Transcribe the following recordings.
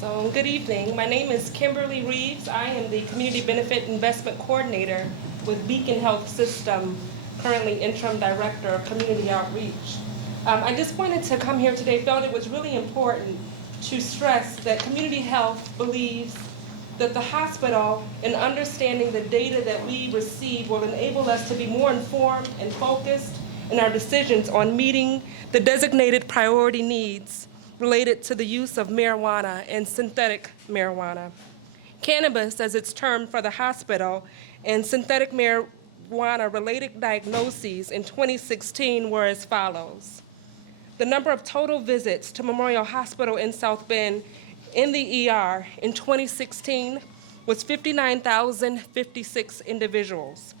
So, good evening. My name is Kimberly Reeves. I am the Community Benefit Investment Coordinator with Beacon Health System, currently Interim Director of Community Outreach. I just wanted to come here today, felt it was really important to stress that Community Health believes that the hospital, in understanding the data that we receive, will enable us to be more informed and focused in our decisions on meeting the designated priority needs related to the use of marijuana and synthetic marijuana. Cannabis, as it's termed for the hospital, and synthetic marijuana-related diagnoses in 2016 were as follows. The number of total visits to Memorial Hospital in South Bend in the ER in 2016 was 59,056 individuals.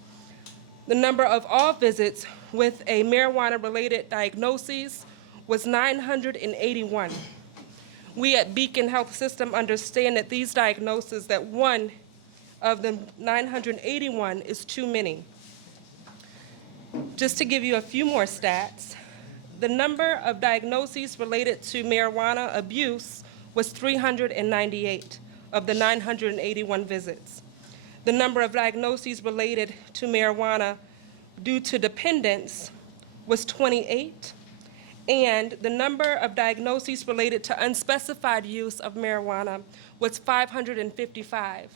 The number of all visits with a marijuana-related diagnosis was 981. We at Beacon Health System understand that these diagnoses, that one of the 981 is too many. Just to give you a few more stats, the number of diagnoses related to marijuana abuse was 398 of the 981 visits. The number of diagnoses related to marijuana due to dependence was 28, and the number of diagnoses related to unspecified use of marijuana was 555.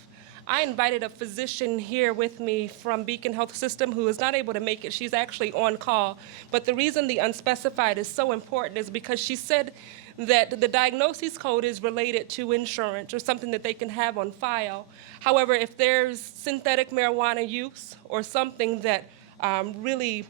I invited a physician here with me from Beacon Health System who is not able to make it. She's actually on call. But the reason the unspecified is so important is because she said that the diagnosis code is related to insurance or something that they can have on file. However, if there's synthetic marijuana use or something that really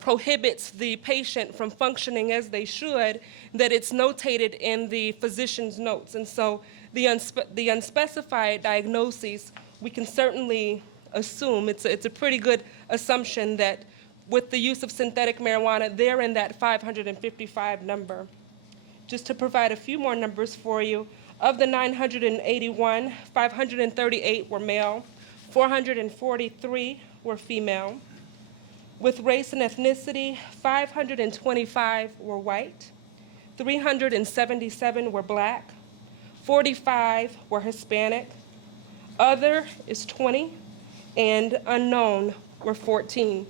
prohibits the patient from functioning as they should, that it's notated in the physician's notes. And so the unspecified diagnoses, we can certainly assume, it's a pretty good assumption that with the use of synthetic marijuana, they're in that 555 number. Just to provide a few more numbers for you, of the 981, 538 were male, 443 were female. With race and ethnicity, 525 were white, 377 were black, 45 were Hispanic, other is 20, and unknown were 14.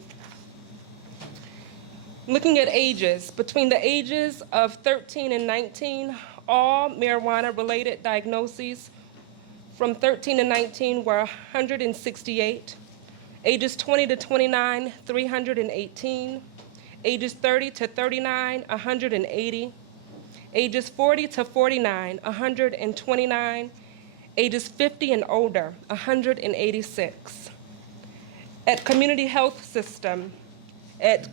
Looking at ages, between the ages of 13 and 19, all marijuana-related diagnoses from 13 to 19 were 168. Ages 20 to 29, 318. Ages 30 to 39, 180. Ages 40 to 49, 129. Ages 50 and older, 186. At Community Health System, at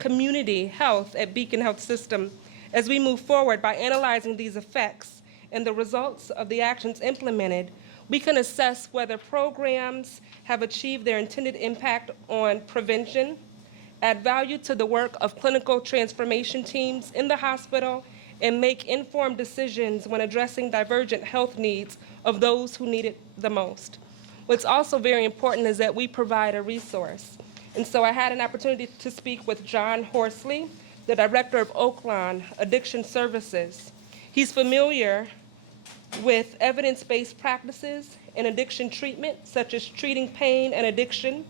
Beacon Health System, as we move forward by analyzing these effects and the results of the actions implemented, we can assess whether programs have achieved their intended impact on prevention, add value to the work of clinical transformation teams in the hospital, and make informed decisions when addressing divergent health needs of those who need it the most. What's also very important is that we provide a resource. And so I had an opportunity to speak with John Horsley, the director of Oaklawn Addiction Services. He's familiar with evidence-based practices in addiction treatment, such as treating pain and addiction,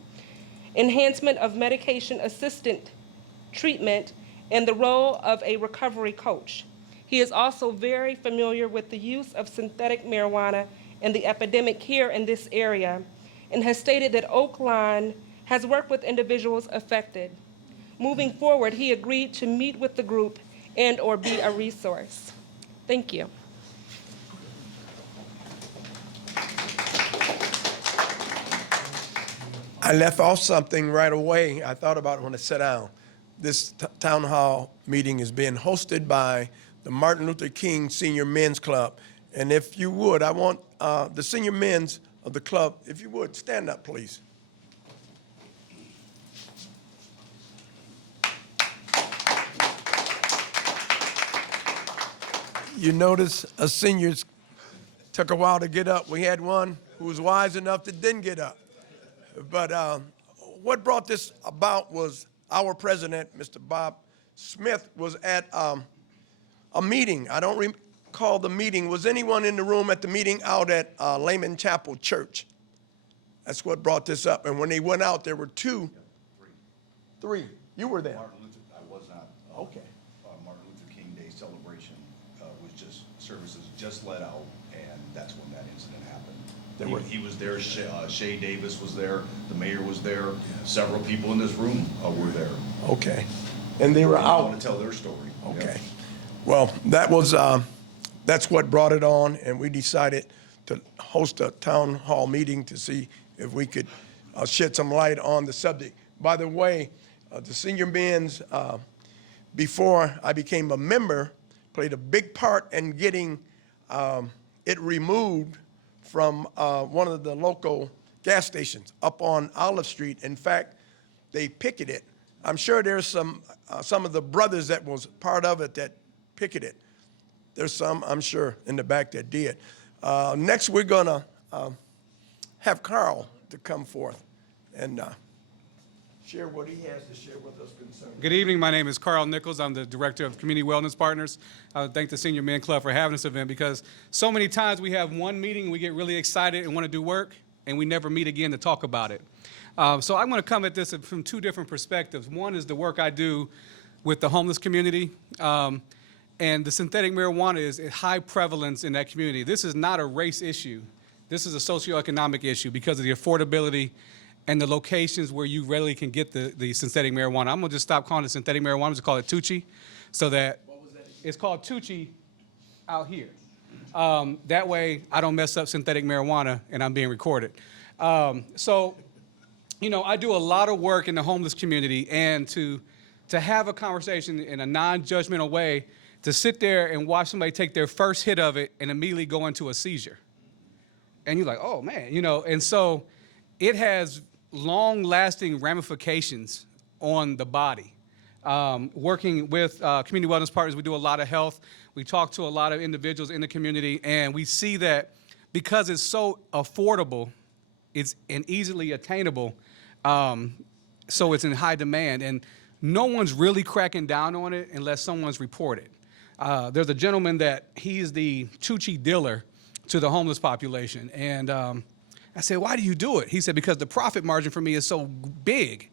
enhancement of medication-assisted treatment, and the role of a recovery coach. He is also very familiar with the use of synthetic marijuana and the epidemic here in this area, and has stated that Oaklawn has worked with individuals affected. Moving forward, he agreed to meet with the group and/or be a resource. Thank you. I left off something right away. I thought about it when I sat down. This town hall meeting is being hosted by the Martin Luther King Senior Men's Club. And if you would, I want the senior men's of the club, if you would, stand up, please. You notice seniors took a while to get up. We had one who was wise enough that didn't get up. But what brought this about was our president, Mr. Bob Smith, was at a meeting. I don't call the meeting. Was anyone in the room at the meeting out at Layman Chapel Church? That's what brought this up. And when they went out, there were two. Three. You were there. Martin Luther, I was not. Okay. Martin Luther King Day celebration was just, services just let out, and that's when that incident happened. He was there, Shay Davis was there, the mayor was there, several people in this room were there. Okay. And they were They out. want to tell their story. Okay. Well, that was, that's what brought it on, and we decided to host a town hall meeting to see if we could shed some light on the subject. By the way, the senior men's, before I became a member, played a big part in getting it removed from one of the local gas stations up on Olive Street. In fact, they picketed it. I'm sure there's some of the brothers that was part of it that picketed. There's some, I'm sure, in the back that did. Next, we're gonna have Carl to come forth and share what he has to share with us concerning. Good evening. My name is Carl Nichols. I'm the Director of Community Wellness Partners. I would thank the Senior Men Club for having this event because so many times we have one meeting, we get really excited and want to do work, and we never meet again to talk about it. So I'm going to come at this from two different perspectives. One is the work I do with the homeless community, and the synthetic marijuana is at high prevalence in that community. This is not a race issue. This is a socioeconomic issue because of the affordability and the locations where you readily can get the synthetic marijuana. I'm going to just stop calling it synthetic marijuana. I'm going to call it Tucci, so that it's called Tucci out here. That way, I don't mess up synthetic marijuana and I'm being recorded. So, you know, I do a lot of work in the homeless community, and to have a conversation in a non-judgmental way, to sit there and watch somebody take their first hit of it and immediately go into a seizure. And you're like, oh man, you know, and so it has long-lasting ramifications on the body. Working with community wellness partners, we do a lot of health. We talk to a lot of individuals in the community, and we see that because it's so affordable, it's and easily attainable, so it's in high demand, and no one's really cracking down on it unless someone's reported. There's a gentleman that he's the Tucci dealer to the homeless population, and I said, why do you do it? He said, because the profit margin for me is so big,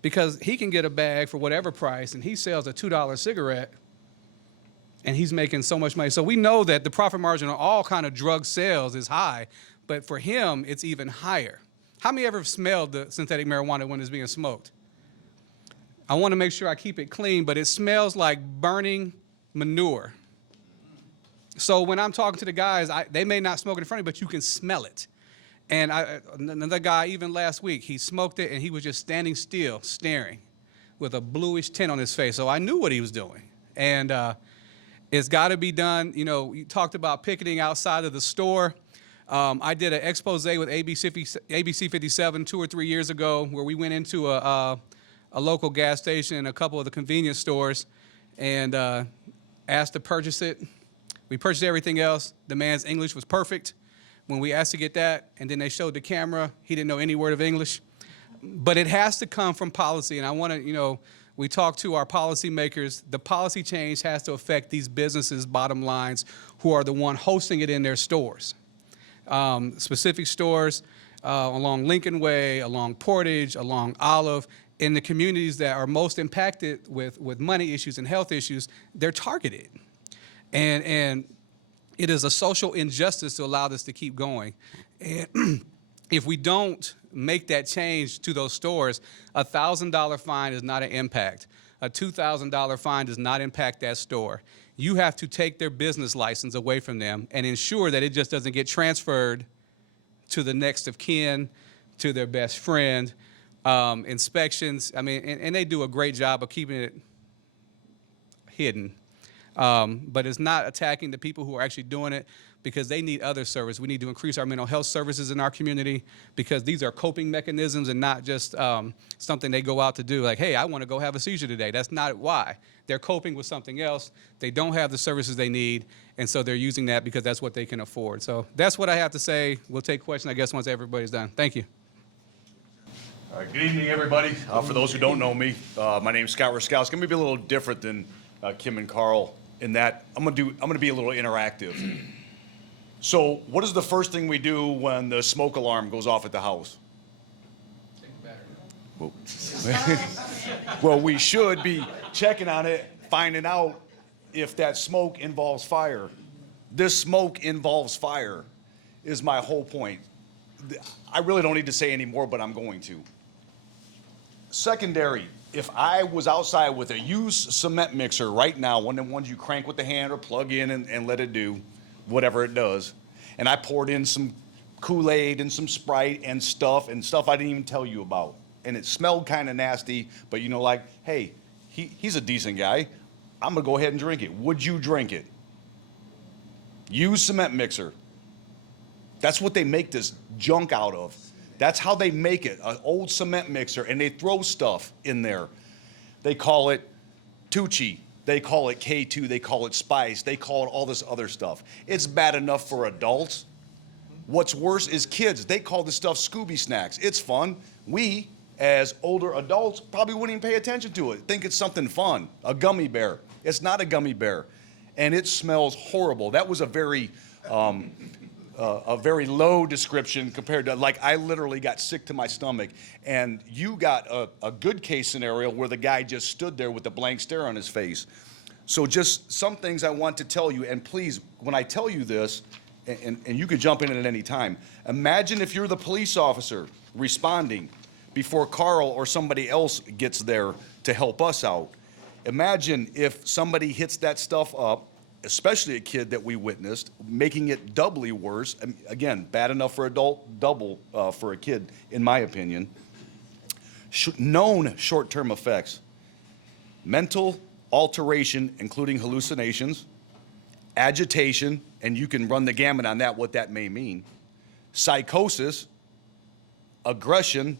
because he can get a bag for whatever price, and he sells a $2 cigarette, and he's making so much money. So we know that the profit margin on all kind of drug sales is high, but for him, it's even higher. How many ever smelled the synthetic marijuana when it's being smoked? I want to make sure I keep it clean, but it smells like burning manure. So when I'm talking to the guys, they may not smoke it in front of you, but you can smell it. And another guy, even last week, he smoked it, and he was just standing still, staring, with a bluish tint on his face. So I knew what he was doing. And it's got to be done. You know, you talked about picketing outside of the store. I did an expose with ABC 57 2 or 3 years ago, where we went into a local gas station and a couple of the convenience stores and asked to purchase it. We purchased everything else. The man's English was perfect. When we asked to get that, and then they showed the camera, he didn't know any word of English. But it has to come from policy, and I want to, you know, we talk to our policymakers. The policy change has to affect these businesses' bottom lines, who are the one hosting it in their stores. Specific stores along Lincoln Way, along Portage, along Olive, in the communities that are most impacted with money issues and health issues, they're targeted. And it is a social injustice to allow this to keep going. And if we don't make that change to those stores, a $1,000 fine is not an impact. A $2,000 fine does not impact that store. You have to take their business license away from them and ensure that it just doesn't get transferred to the next of kin, to their best friend. Inspections, I mean, and they do a great job of keeping it hidden. But it's not attacking the people who are actually doing it, because they need other service. We need to increase our mental health services in our community, because these are coping mechanisms and not just something they go out to do. Like, hey, I want to go have a seizure today. That's not why. They're coping with something else. They don't have the services they need, and so they're using that because that's what they can afford. So that's what I have to say. We'll take questions, I guess, once everybody's done. Thank you. All right, good evening, everybody. For those who don't know me, my name is Scott Ruskowski. I'm going to be a little different than Kim and Carl in that I'm gonna be a little interactive. So what is the first thing we do when the smoke alarm goes off at the house? Well, well, we should be checking on it, finding out if that smoke involves fire. This smoke involves fire, is my whole point. I really don't need to say any more, but I'm going to. Secondary, if I was outside with a used cement mixer right now, one of the ones you crank with the hand or plug in and let it do whatever it does, and I poured in some Kool-Aid and some Sprite and stuff I didn't even tell you about, and it smelled kind of nasty, but you know, like, hey, he's a decent guy, I'm gonna go ahead and drink it. Would you drink it? Used cement mixer. That's what they make this junk out of. That's how they make it, an old cement mixer, and they throw stuff in there. They call it Tucci, they call it K2, they call it Spice, they call it all this other stuff. It's bad enough for adults. What's worse is kids. They call this stuff Scooby Snacks. It's fun. We, as older adults, probably wouldn't even pay attention to it. Think it's something fun, a gummy bear. It's not a gummy bear, and it smells horrible. That was a very low description compared to, like, I literally got sick to my stomach, and you got a good case scenario where the guy just stood there with a blank stare on his face. So just some things I want to tell you, and please, when I tell you this, and you can jump in at any time, imagine if you're the police officer responding before Carl or somebody else gets there to help us out. Imagine if somebody hits that stuff up, especially a kid that we witnessed, making it doubly worse. Again, bad enough for adult, double for a kid, in my opinion. Known short-term effects: mental alteration, including hallucinations, agitation, and you can run the gamut on that, what that may mean, psychosis, aggression,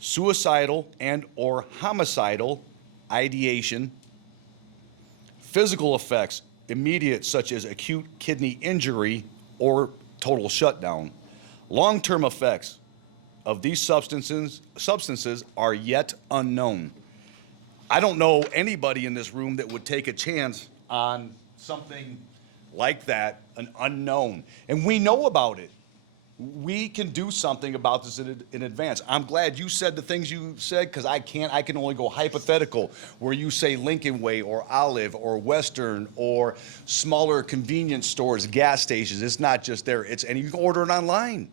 suicidal and or homicidal ideation, physical effects, immediate, such as acute kidney injury or total shutdown. Long-term effects of these substances are yet unknown. I don't know anybody in this room that would take a chance on something like that, an unknown. And we know about it. We can do something about this in advance. I'm glad you said the things you said, because I can't. I can only go hypothetical, where you say Lincoln Way or Olive or Western or smaller convenience stores, gas stations. It's not just there. And you can order it online.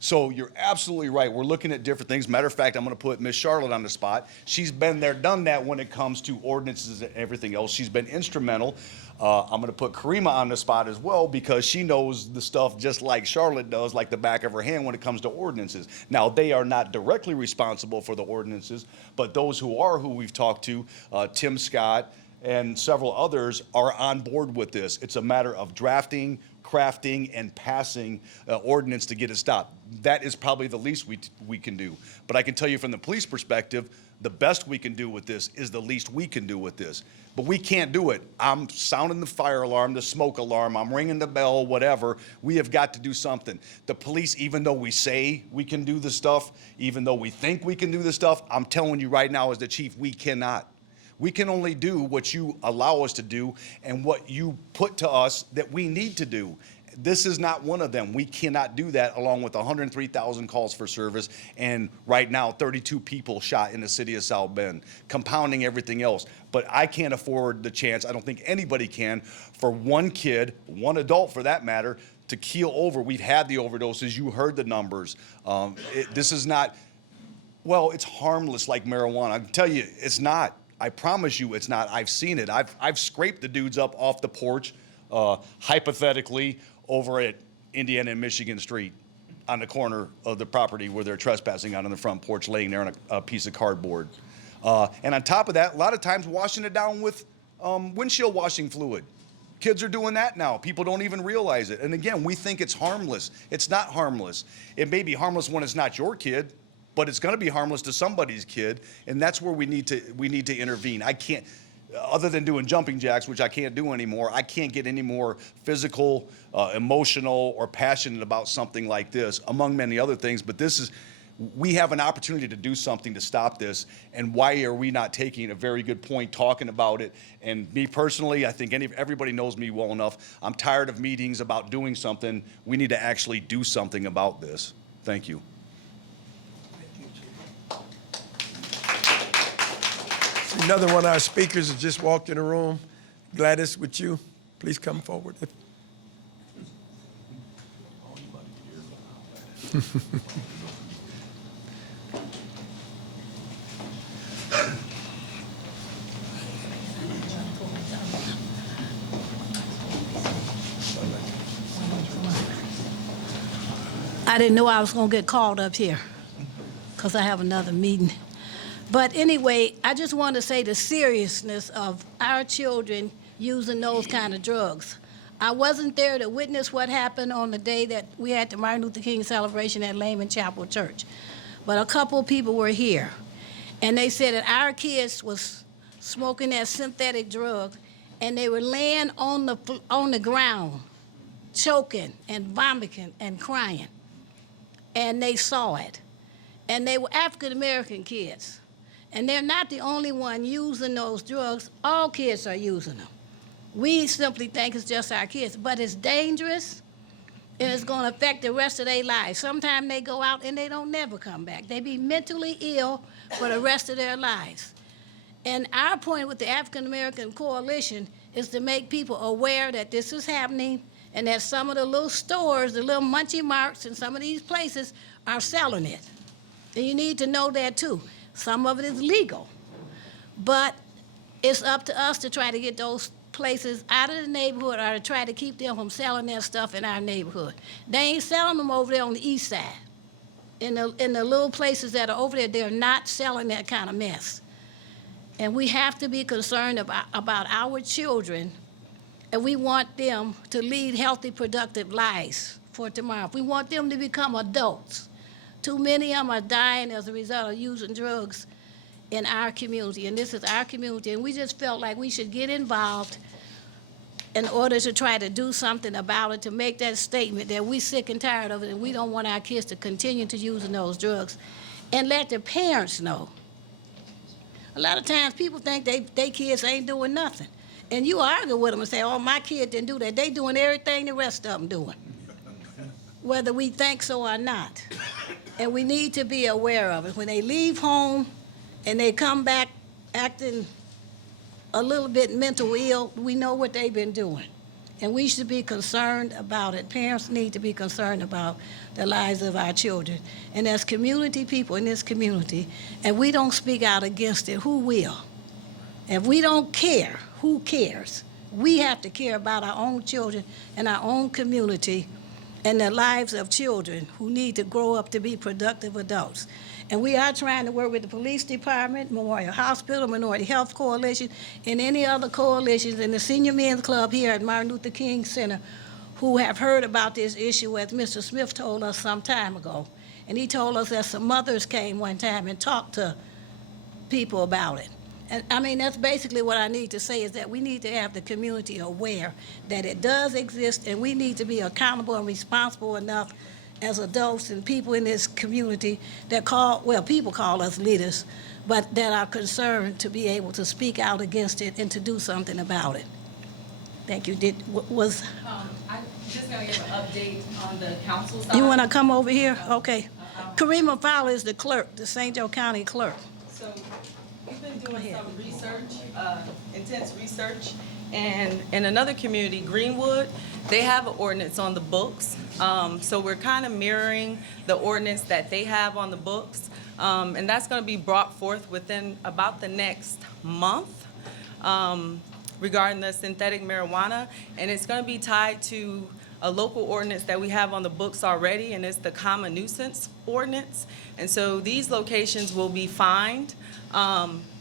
So you're absolutely right. We're looking at different things. Matter of fact, I'm going to put Miss Charlotte on the spot. She's been there, done that when it comes to ordinances and everything else. She's been instrumental. I'm going to put Karima on the spot as well, because she knows the stuff just like Charlotte does, like the back of her hand when it comes to ordinances. Now, they are not directly responsible for the ordinances, but those who are, who we've talked to, Tim Scott and several others, are on board with this. It's a matter of drafting, crafting, and passing ordinance to get it stopped. That is probably the least we can do. But I can tell you from the police perspective, the best we can do with this is the least we can do with this. But we can't do it. I'm sounding the fire alarm, the smoke alarm, I'm ringing the bell, whatever. We have got to do something. The police, even though we say we can do the stuff, even though we think we can do the stuff, I'm telling you right now as the chief, we cannot. We can only do what you allow us to do and what you put to us that we need to do. This is not one of them. We cannot do that, along with 103,000 calls for service, and right now 32 people shot in the city of South Bend, compounding everything else. But I can't afford the chance, I don't think anybody can, for one kid, one adult for that matter, to keel over. We've had the overdoses, you heard the numbers. This is not, well, it's harmless like marijuana. I can tell you, it's not. I promise you it's not. I've seen it. I've scraped the dudes up off the porch, hypothetically, over at Indiana and Michigan Street on the corner of the property where they're trespassing out on the front porch, laying there on a piece of cardboard. And on top of that, a lot of times washing it down with windshield washing fluid. Kids are doing that now. People don't even realize it. And again, we think it's harmless. It's not harmless. It may be harmless when it's not your kid, but it's going to be harmless to somebody's kid, and that's where we need to intervene. I can't, other than doing jumping jacks, which I can't do anymore, I can't get any more physical, emotional, or passionate about something like this, among many other things. But this is, we have an opportunity to do something to stop this, and why are we not taking a very good point talking about it? And me personally, I think everybody knows me well enough. I'm tired of meetings about doing something. We need to actually do something about this. Thank you. Another one of our speakers has just walked in the room. Gladys, would you please come forward? I didn't know I was going to get called up here because I have another meeting. But anyway, I just want to say the seriousness of our children using those kind of drugs. I wasn't there to witness what happened on the day that we had the Martin Luther King celebration at Lehman Chapel Church. But a couple of people were here, and they said that our kids was smoking that synthetic drug, and they were laying on the ground, choking and vomiting and crying. And they saw it. And they were African-American kids. And they're not the only one using those drugs. All kids are using them. We simply think it's just our kids, but it's dangerous, and it's going to affect the rest of their lives. Sometimes they go out and they don't never come back. They be mentally ill for the rest of their lives. And our point with the African American Coalition is to make people aware that this is happening and that some of the little stores, the little Munchie Marks and some of these places are selling it. And you need to know that too. Some of it is legal, but it's up to us to try to get those places out of the neighborhood or to try to keep them from selling their stuff in our neighborhood. They ain't selling them over there on the east side. In the little places that are over there, they're not selling that kind of mess. And we have to be concerned about our children, and we want them to lead healthy, productive lives for tomorrow. We want them to become adults. Too many of them are dying as a result of using drugs in our community, and this is our community, and we just felt like we should get involved in order to try to do something about it, to make that statement that we're sick and tired of it, and we don't want our kids to continue to using those drugs, and let the parents know. A lot of times people think they kids ain't doing nothing, and you argue with them and say, oh, my kid didn't do that. They doing everything the rest of them doing, whether we think so or not. And we need to be aware of it. When they leave home and they come back acting a little bit mental ill, we know what they've been doing. And we should be concerned about it. Parents need to be concerned about the lives of our children. And as community people in this community, and we don't speak out against it, who will? If we don't care, who cares? We have to care about our own children and our own community and the lives of children who need to grow up to be productive adults. And we are trying to work with the police department, Memorial Hospital, Minority Health Coalition, and any other coalitions, and the Senior Men's Club here at Martin Luther King Center, who have heard about this issue, as Mr. Smith told us some time ago. And he told us that some mothers came one time and talked to people about it. And I mean, that's basically what I need to say, is that we need to have the community aware that it does exist, and we need to be accountable and responsible enough as adults and people in this community that people call us leaders, but that are concerned to be able to speak out against it and to do something about it. Thank you. I'm just going to give an update on the council side. You want to come over here? Okay. Karima Fowler is the clerk, the St. Joe County clerk. So we've been doing some research, intense research, and in another community, Greenwood, they have an ordinance on the books. So we're kind of mirroring the ordinance that they have on the books. And that's going to be brought forth within about the next month regarding the synthetic marijuana. And it's going to be tied to a local ordinance that we have on the books already, and it's the common nuisance ordinance. And so these locations will be fined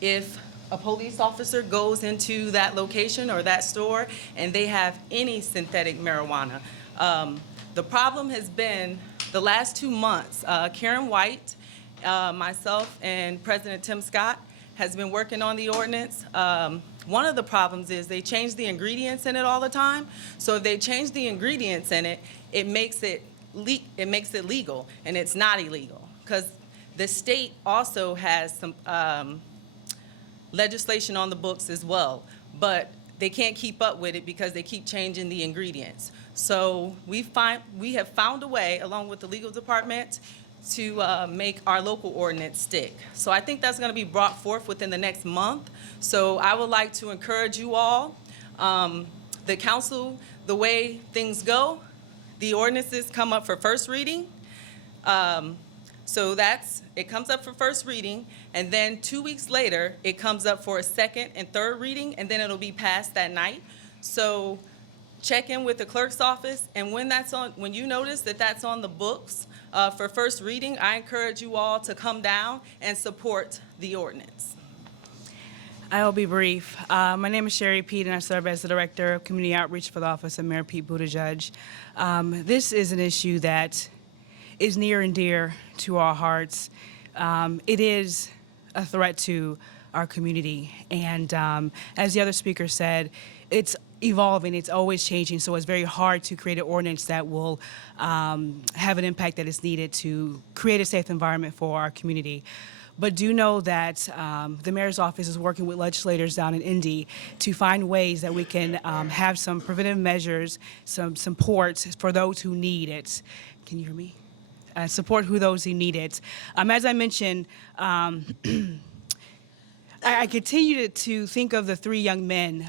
if a police officer goes into that location or that store and they have any synthetic marijuana. The problem has been the last 2 months, Karen White, myself, and President Tim Scott has been working on the ordinance. One of the problems is they change the ingredients in it all the time. So if they change the ingredients in it, it makes it legal, and it's not illegal. Because The state also has some legislation on the books as well, but they can't keep up with it because they keep changing the ingredients. So we have found a way, along with the legal department, to make our local ordinance stick. So I think that's going to be brought forth within the next month. So I would like to encourage you all, the council, the way things go, the ordinances come up for first reading. So it comes up for first reading, and then 2 weeks later, it comes up for a second and third reading, and then it'll be passed that night. So check in with the clerk's office, and when you notice that that's on the books for first reading, I encourage you all to come down and support the ordinance. I will be brief. My name is Sherry Pete, and I serve as the Director of Community Outreach for the Office of Mayor Pete Buttigieg. This is an issue that is near and dear to our hearts. It is a threat to our community, and as the other speaker said, it's evolving, it's always changing, so it's very hard to create an ordinance that will have an impact that is needed to create a safe environment for our community. But do know that the mayor's office is working with legislators down in Indy to find ways that we can have some preventive measures, some support for those who need it. Can you hear me? Support those who need it. As I mentioned, I continue to think of the 3 young men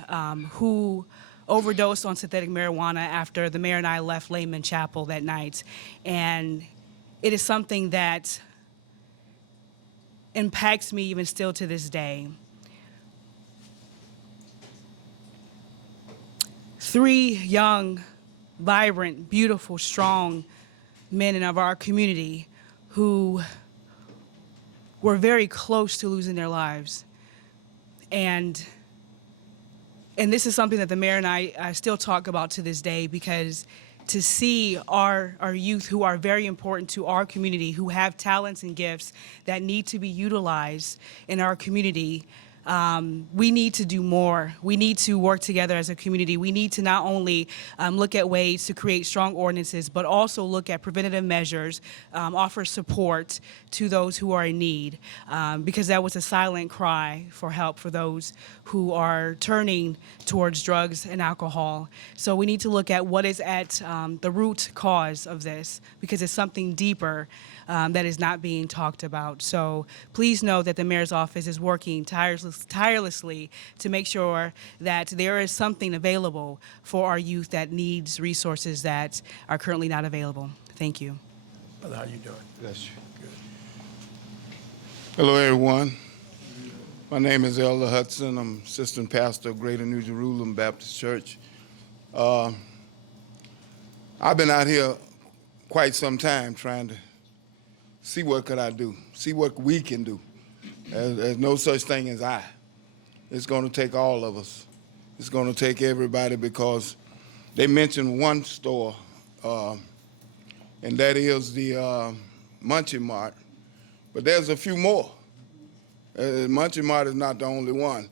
who overdosed on synthetic marijuana after the mayor and I left Lehman Chapel that night. And it is something that impacts me even still to this day. 3 young, vibrant, beautiful, strong men of our community who were very close to losing their lives. And this is something that the mayor and I still talk about to this day, because to see our youth, who are very important to our community, who have talents and gifts that need to be utilized in our community, we need to do more. We need to work together as a community. We need to not only look at ways to create strong ordinances, but also look at preventative measures, offer support to those who are in need, because that was a silent cry for help for those who are turning towards drugs and alcohol. So we need to look at what is at the root cause of this, because it's something deeper that is not being talked about. So please know that the mayor's office is working tirelessly to make sure that there is something available for our youth that needs resources that are currently not available. Thank you. Brother, how you doing? Bless you. Hello, everyone. My name is Elder Hudson. I'm assistant pastor of Greater New Jerusalem Baptist Church. I've been out here quite some time trying to see what could I do, see what we can do. There's no such thing as I. It's going to take all of us. It's going to take everybody, because they mentioned one store, and that is the Munchie Mart. But there's a few more. Munchie Mart is not the only one.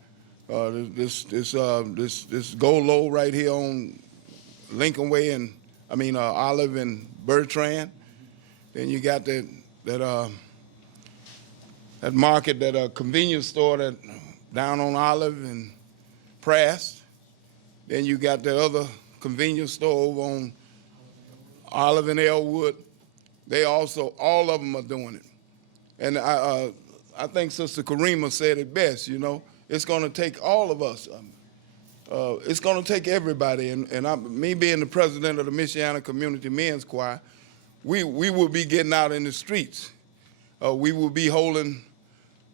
This Go Low right here on Lincoln Way and Olive and Bertrand. Then you got that market, that convenience store that down on Olive and Pratt. Then you got that other convenience store over on Olive and Elwood. They also, all of them are doing it. And I think Sister Karima said it best, it's going to take all of us. It's going to take everybody. And me being the president of the Michiana Community Men's Choir, we will be getting out in the streets. We will be holding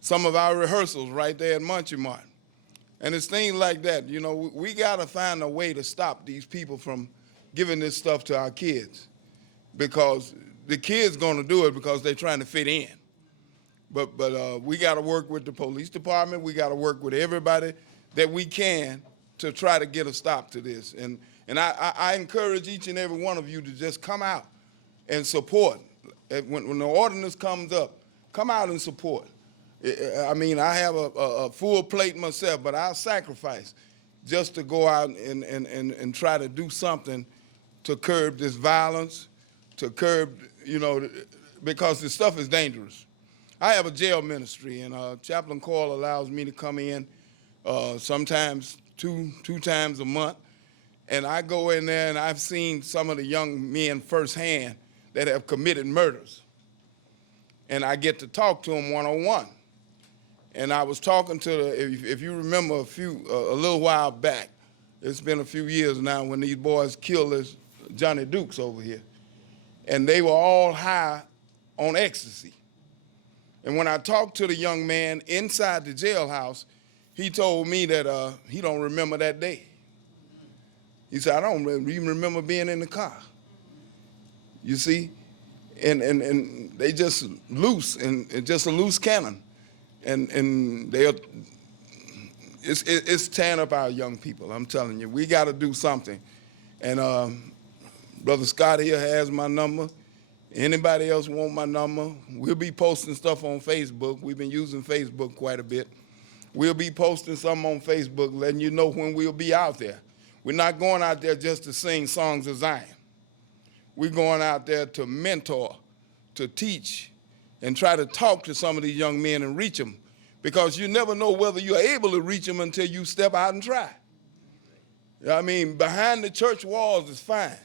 some of our rehearsals right there at Munchie Mart. And it's things like that, we got to find a way to stop these people from giving this stuff to our kids, because the kids going to do it because they're trying to fit in. But we got to work with the police department. We got to work with everybody that we can to try to get a stop to this. And I encourage each and every one of you to just come out and support. When the ordinance comes up, come out and support. I have a full plate myself, but I'll sacrifice just to go out and try to do something to curb this violence, to curb, because this stuff is dangerous. I have a jail ministry, and Chaplain Coyle allows me to come in sometimes two times a month. And I go in there, and I've seen some of the young men firsthand that have committed murders. And I get to talk to them one-on-one. And I was talking to, if you remember a little while back, it's been a few years now when these boys killed this Johnny Dukes over here. And they were all high on ecstasy. And when I talked to the young man inside the jailhouse, he told me that he don't remember that day. He said, I don't even remember being in the car. You see? And they just loose, and just a loose cannon. And it's tearing up our young people, I'm telling you. We got to do something. And Brother Scott here has my number. Anybody else want my number? We'll be posting stuff on Facebook. We've been using Facebook quite a bit. We'll be posting something on Facebook, letting you know when we'll be out there. We're not going out there just to sing songs of Zion. We're going out there to mentor, to teach, and try to talk to some of these young men and reach them, because you never know whether you're able to reach them until you step out and try. I mean, behind the church walls is fine,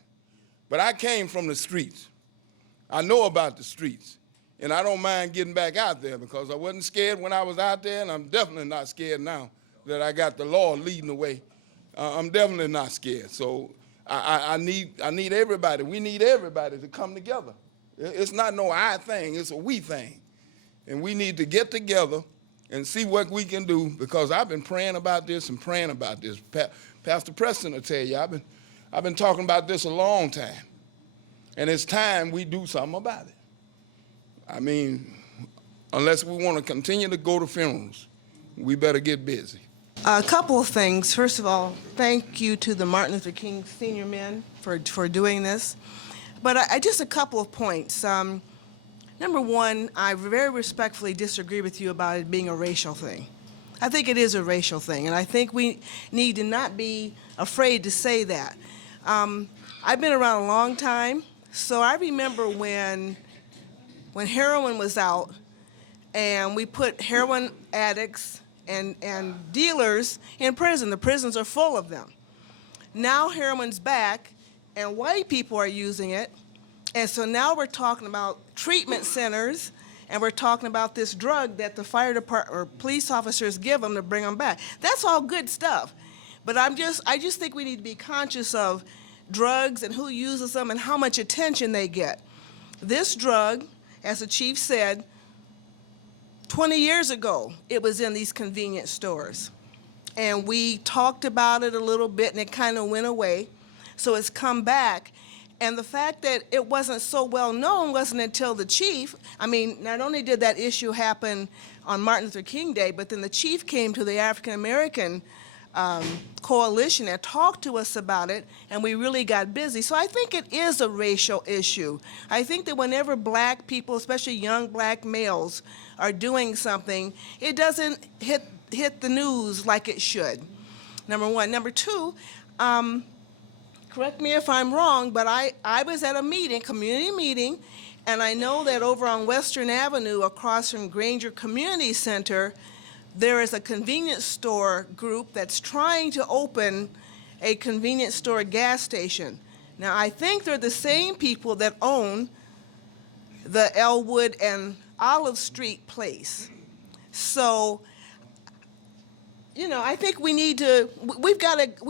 but I came from the streets. I know about the streets, and I don't mind getting back out there, because I wasn't scared when I was out there, and I'm definitely not scared now that I got the Lord leading the way. I'm definitely not scared. So I need everybody. We need everybody to come together. It's not no I thing, it's a we thing. And we need to get together and see what we can do, because I've been praying about this and praying about this. Pastor Preston will tell you, I've been talking about this a long time. And it's time we do something about it. I mean, unless we want to continue to go to funerals, we better get busy. A couple of things. First of all, thank you to the Martin Luther King Senior Men for doing this. But I just a couple of points. Number one, I very respectfully disagree with you about it being a racial thing. I think it is a racial thing, and I think we need to not be afraid to say that. I've been around a long time, so I remember when heroin was out, and we put heroin addicts and dealers in prison. The prisons are full of them. Now heroin's back, and white people are using it, and so now we're talking about treatment centers, and we're talking about this drug that the fire department or police officers give them to bring them back. That's all good stuff, but I just think we need to be conscious of drugs and who uses them and how much attention they get. This drug, as the chief said, 20 years ago, it was in these convenience stores. And we talked about it a little bit, and it kind of went away. So it's come back. And the fact that it wasn't so well known wasn't until the chief, I mean, not only did that issue happen on Martin Luther King Day, but then the chief came to the African American coalition and talked to us about it, and we really got busy. So I think it is a racial issue. I think that whenever black people, especially young black males, are doing something, it doesn't hit the news like it should, number one. Number two, correct me if I'm wrong, but I was at a meeting, community meeting, and I know that over on Western Avenue across from Granger Community Center, there is a convenience store group that's trying to open a convenience store gas station. Now, I think they're the same people that own the Elwood and Olive Street place. So, you know, I think we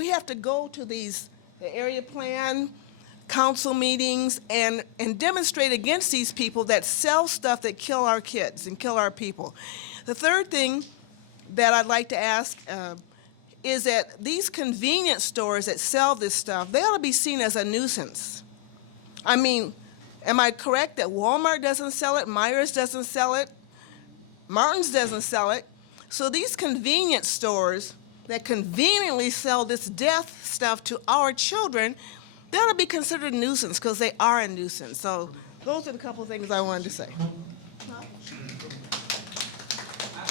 have to go to the area plan council meetings and demonstrate against these people that sell stuff that kill our kids and kill our people. The third thing that I'd like to ask is that these convenience stores that sell this stuff, they ought to be seen as a nuisance. I mean, am I correct that Walmart doesn't sell it, Myers doesn't sell it, Martin's doesn't sell it? So these convenience stores that conveniently sell this death stuff to our children, they ought to be considered a nuisance, because they are a nuisance. So those are the couple of things I wanted to say.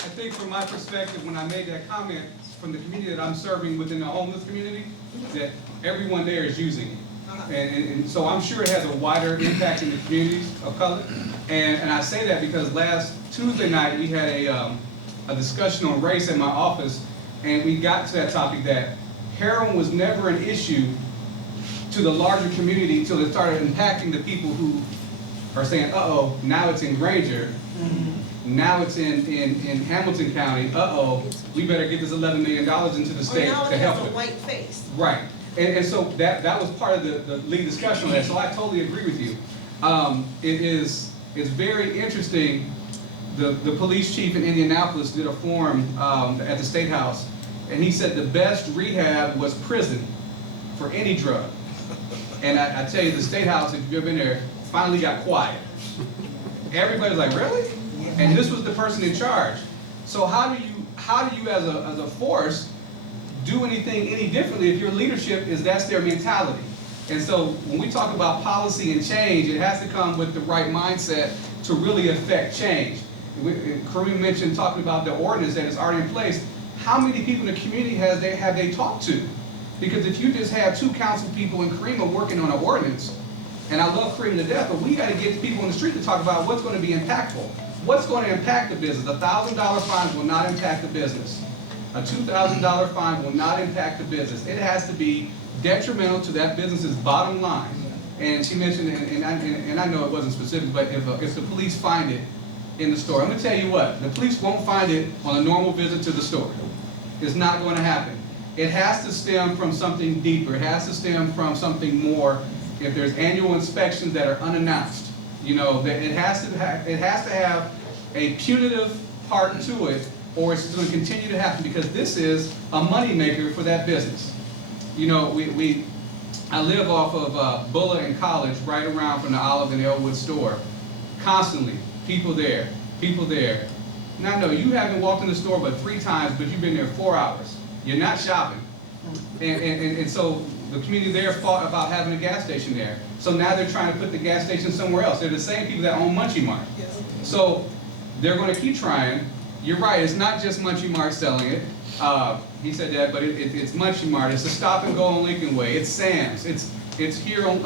I think from my perspective, when I made that comment from the community that I'm serving within the homeless community, that everyone there is using it. And so I'm sure it has a wider impact in the communities of color. And I say that because last Tuesday night, we had a discussion on race in my office, and we got to that topic that heroin was never an issue to the larger community until it started impacting the people who are saying, uh-oh, now it's in Granger, now it's in Hamilton County, uh-oh, we better get this $11 million into the state to help it. white face. Right, and so that was part of the lead discussion on that, so I totally agree with you. It's very interesting, the police chief in Indianapolis did a forum at the State House, and he said the best rehab was prison for any drug. And I tell you, the State House, if you've ever been there, finally got quiet. Everybody's like, really? And this was the person in charge. So how do you as a force do anything any differently if your leadership that's their mentality? And so when we talk about policy and change, it has to come with the right mindset to really affect change. Kareem mentioned talking about the ordinance that is already in place. How many people in the community have they talked to? Because if you just have 2 council people and Kareem working on an ordinance, and I love Kareem to death, but we got to get people in the street to talk about what's going to be impactful. What's going to impact the business? A $1,000 fine will not impact the business. A $2,000 fine will not impact the business. It has to be detrimental to that business's bottom line. And she mentioned, and I know it wasn't specific, but if the police find it in the store, I'm going to tell you what, the police won't find it on a normal visit to the store. It's not going to happen. It has to stem from something deeper. It has to stem from something more. If there's annual inspections that are unannounced, you know, that it has to have a punitive part to it, or it's going to continue to happen because this is a moneymaker for that business. You know, I live off of Bulla and College, right around from the Olive and Elwood store. Constantly, people there. Now, no, you haven't walked in the store but 3 times, but you've been there 4 hours. You're not shopping. And so the community there fought about having a gas station there. So now they're trying to put the gas station somewhere else. They're the same people that own Munchie Mart. Yes. So they're going to keep trying. You're right, it's not just Munchie Mart selling it. He said that, but it's Munchie Mart. It's a Stop and Go on Lincoln Way. It's Sam's. It's here on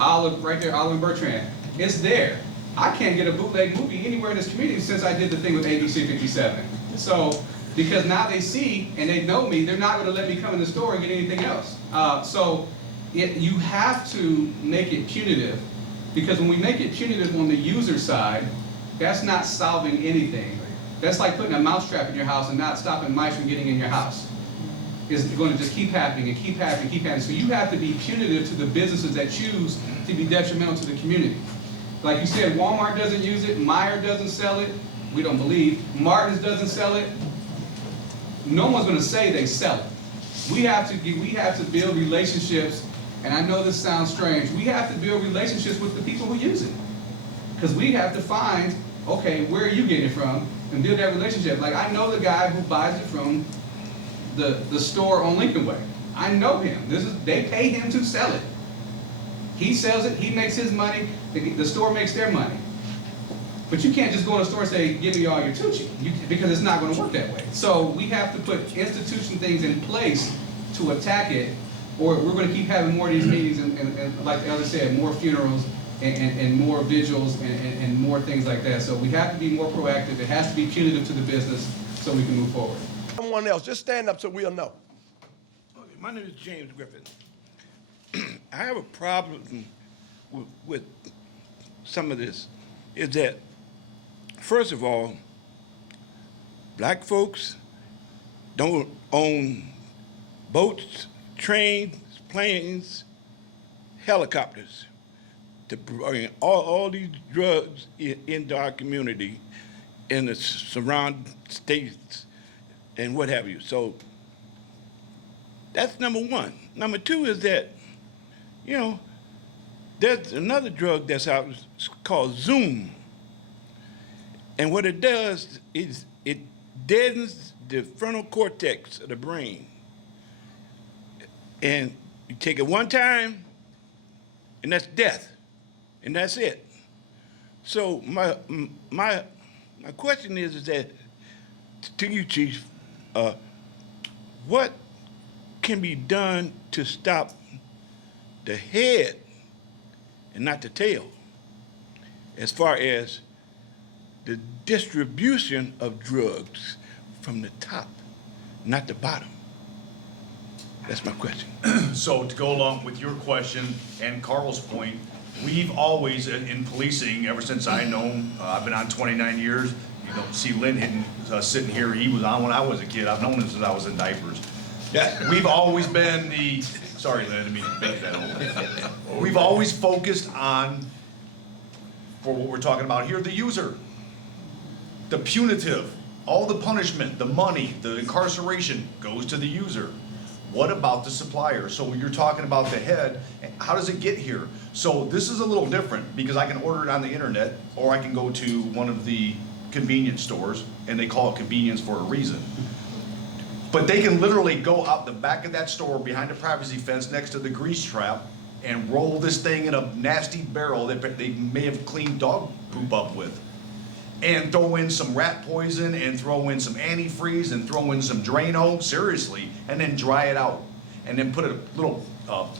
Olive, right there, Olive and Bertrand. It's there. I can't get a bootleg movie anywhere in this community since I did the thing with ABC 57. So, because now they see and they know me, they're not going to let me come in the store and get anything else. You have to make it punitive, because when we make it punitive on the user side, that's not solving anything. That's like putting a mousetrap in your house and not stopping mice from getting in your house. It's going to just keep happening and keep happening and keep happening. So you have to be punitive to the businesses that choose to be detrimental to the community. Like you said, Walmart doesn't use it, Meijer doesn't sell it, we don't believe, Martin's doesn't sell it. No one's going to say they sell it. We have to build relationships, and I know this sounds strange, we have to build relationships with the people who use it. Because we have to find, okay, where are you getting it from, and build that relationship. Like, I know the guy who buys it from the store on Lincoln Way. I know him. They pay him to sell it. He sells it, he makes his money, the store makes their money. But you can't just go in the store and say, give me all your Tucci, because it's not going to work that way. So we have to put institution things in place to attack it, or we're going to keep having more of these meetings and like the elder said, more funerals and more vigils and more things like that. So we have to be more proactive. It has to be punitive to the business so we can move forward. Someone else, just stand up so we'll know. Okay, my name is James Griffin. I have a problem with some of this, is that, first of all, black folks don't own boats, trains, planes, helicopters to bring all these drugs into our community in the surrounding states and what have you. So that's number one. Number two is that, you know, there's another drug that's out called Zoom. And what it does is it deadens the frontal cortex of the brain. And you take it one time, and that's death. And that's it. So my question is that to you, Chief, what can be done to stop the head and not the tail, as far as the distribution of drugs from the top, not the bottom? That's my question. So to go along with your question and Carl's point, we've always, in policing, ever since I know, I've been on 29 years, you know, see Lynn sitting here, he was on when I was a kid. I've known him since I was in diapers. We've always been the, sorry Lynn, I didn't mean to make that over. We've always focused on, for what we're talking about here, the user. The punitive, all the punishment, the money, the incarceration goes to the user. What about the supplier? So you're talking about the head, how does it get here? So this is a little different because I can order it on the internet or I can go to one of the convenience stores and they call it convenience for a reason. But they can literally go out the back of that store behind a privacy fence next to the grease trap and roll this thing in a nasty barrel that they may have cleaned dog poop up with. And throw in some rat poison and throw in some antifreeze and throw in some Drano, seriously, and then dry it out. And then put a little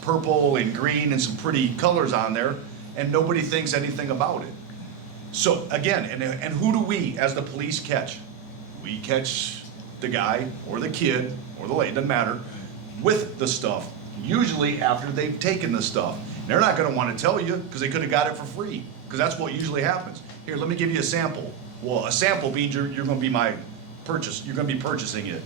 purple and green and some pretty colors on there, and nobody thinks anything about it. So again, and who do we as the police catch? We catch the guy or the kid or the lady, doesn't matter, with the stuff, usually after they've taken the stuff. They're not gonna wanna tell you because they could have got it for free, because that's what usually happens. Here, let me give you a sample. Well, a sample means you're gonna be my purchase, you're gonna be purchasing it.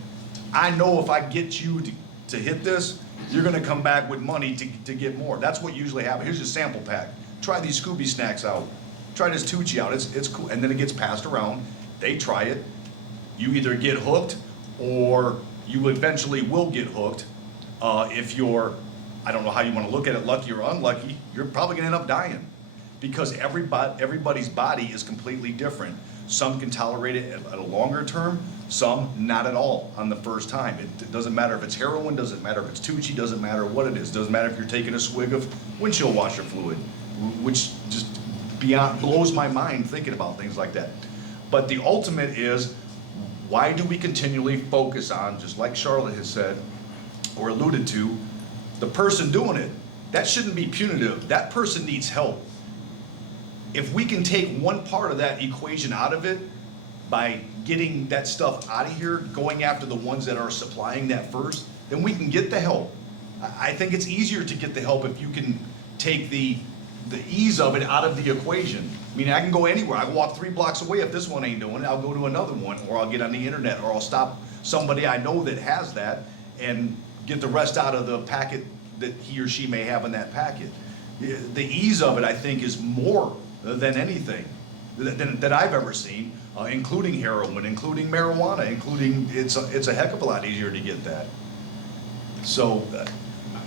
I know if I get you to hit this, you're gonna come back with money to get more. That's what usually happens. Here's your sample pack. Try these Scooby snacks out. Try this Tucci out, it's cool. And then it gets passed around, they try it. You either get hooked or you eventually will get hooked. If you're, I don't know how you wanna look at it, lucky or unlucky, you're probably gonna end up dying. Because everybody's body is completely different. Some can tolerate it at a longer term, some not at all on the first time. It doesn't matter if it's heroin, doesn't matter if it's Tucci, doesn't matter what it is, doesn't matter if you're taking a swig of windshield washer fluid, which just blows my mind thinking about things like that. But the ultimate is, why do we continually focus on, just like Charlotte has said, or alluded to, the person doing it? That shouldn't be punitive. That person needs help. If we can take one part of that equation out of it by getting that stuff out of here, going after the ones that are supplying that first, then we can get the help. I think it's easier to get the help if you can take the ease of it out of the equation. I mean, I can go anywhere. I can walk 3 blocks away. If this one ain't doing it, I'll go to another one, or I'll get on the internet, or I'll stop somebody I know that has that and get the rest out of the packet that he or she may have in that packet. The ease of it, I think, is more than anything that I've ever seen, including heroin, including marijuana, including, it's a heck of a lot easier to get that. So,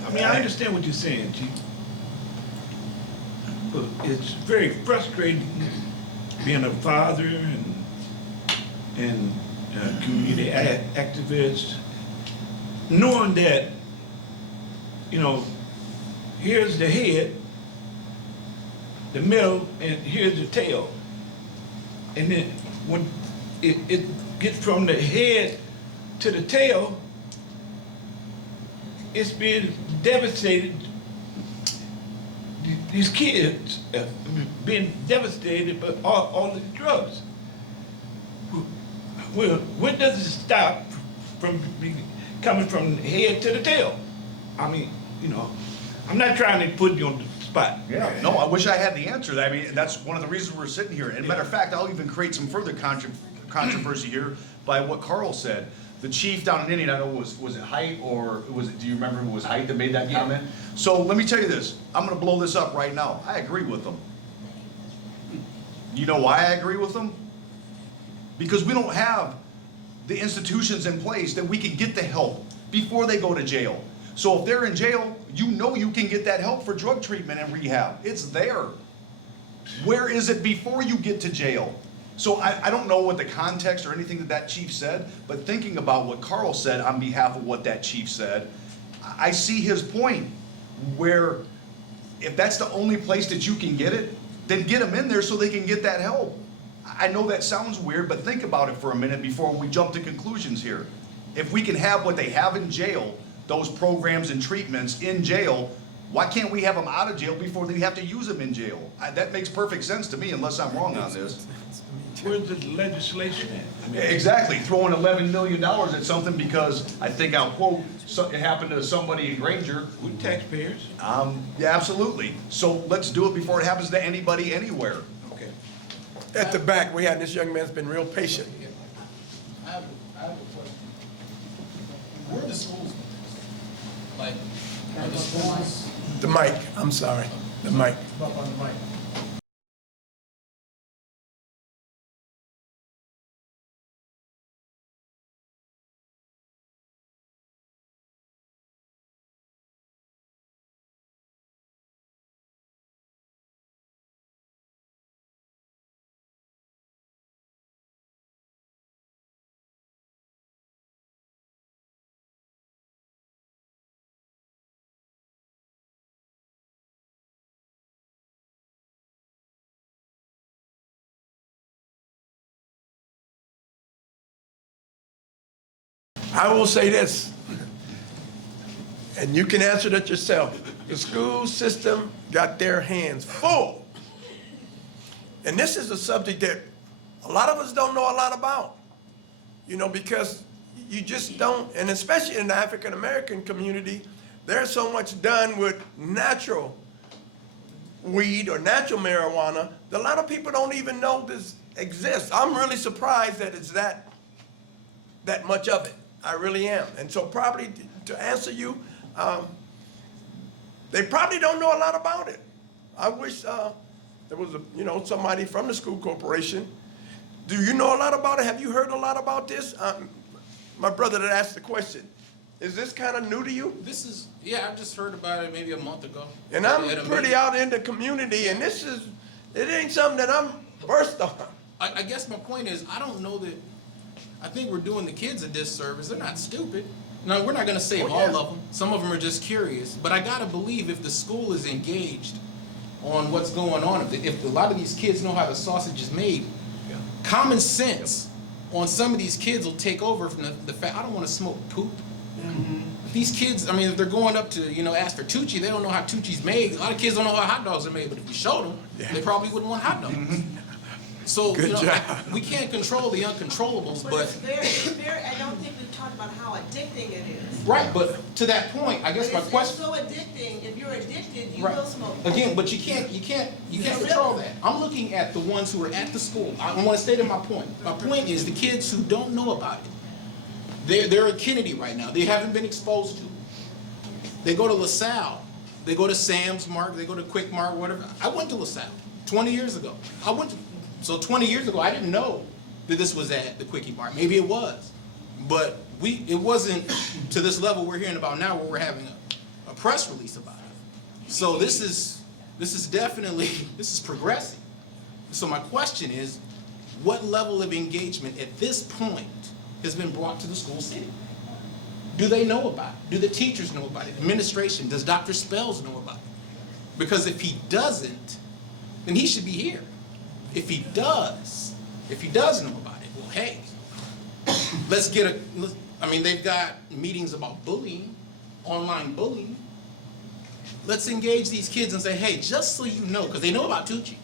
I mean, I understand what you're saying, Chief. But it's very frustrating being a father and community activist, knowing that, you know, here's the head, the middle, and here's the tail. And then when it gets from the head to the tail, it's being devastated. These kids have been devastated by all the drugs. Well, when does it stop from coming from the head to the tail? I mean, you know, I'm not trying to put you on the spot. yeah, no, I wish I had the answer. I mean, that's one of the reasons we're sitting here. And matter of fact, I'll even create some further controversy here by what Carl said. The chief down in Indian, I don't know, was it Height or was it, do you remember who was Height that made that comment? So let me tell you this, I'm gonna blow this up right now. I agree with them. You know why I agree with them? Because we don't have the institutions in place that we can get the help before they go to jail. So if they're in jail, you know you can get that help for drug treatment and rehab. It's there. Where is it before you get to jail? So I don't know what the context or anything that chief said, but thinking about what Carl said on behalf of what that chief said, I see his point, where if that's the only place that you can get it, then get them in there so they can get that help. I know that sounds weird, but think about it for a minute before we jump to conclusions here. If we can have what they have in jail, those programs and treatments in jail, why can't we have them out of jail before they have to use them in jail? That makes perfect sense to me, unless I'm wrong on this. Where's the legislation at? I mean, Exactly, throwing $11 million at something because I think I'll quote, it happened to somebody in Granger. we're taxpayers. Yeah, absolutely. So let's do it before it happens to anybody, anywhere. Okay. At the back, we had, this young man's been real patient. I have a question. Where are the schools? Like, are the schools? The mic, I'm sorry, the mic. Up on the mic. I will say this, and you can answer that yourself. The school system got their hands full. And this is a subject that a lot of us don't know a lot about, you know, because you just don't, and especially in the African-American community, there's so much done with natural weed or natural marijuana that a lot of people don't even know this exists. I'm really surprised that it's that much of it. I really am. And so probably to answer you, they probably don't know a lot about it. I wish there was somebody from the school corporation. Do you know a lot about it? Have you heard a lot about this? My brother that asked the question. Is this kind of new to you? This is, yeah, I just heard about it maybe a month ago. And I'm pretty out in the community, and it ain't something that I'm versed on. I guess my point is, I don't know that, I think we're doing the kids a disservice. They're not stupid. No, we're not gonna save all of them. Some of them are just curious. But I gotta believe if the school is engaged on what's going on, if a lot of these kids know how the sausage is made, common sense on some of these kids will take over from the fact, I don't wanna smoke poop. These kids, I mean, if they're going up to, ask for Tucci, they don't know how Tucci's made. A lot of kids don't know how hot dogs are made, but if you showed them, they probably wouldn't want hot dogs. So, Good job. we can't control the uncontrollables, But but, it's very, I don't think we've talked about how addicting it is. right, but to that point, I guess my It's question, so addicting, if you're addicted, you right. will smoke. Again, but you can't control that. I'm looking at the ones who are at the school. I want to state my point. My point is the kids who don't know about it. They're at Kennedy right now. They haven't been exposed to it. They go to LaSalle. They go to Sam's Mark. They go to Quick Mart, whatever. I went to LaSalle 20 years ago. So 20 years ago, I didn't know that this was at the Quickie Mart. Maybe it was. But it wasn't to this level we're hearing about now where we're having a press release about it. So this is definitely, this is progressing. So my question is, what level of engagement at this point has been brought to the school city? Do they know about it? Do the teachers know about it? Administration, does Dr. Spells know about it? Because if he doesn't, then he should be here. If he does know about it, well, hey, they've got meetings about bullying, online bullying. Let's engage these kids and say, hey, just so you know, because they know about Tucci,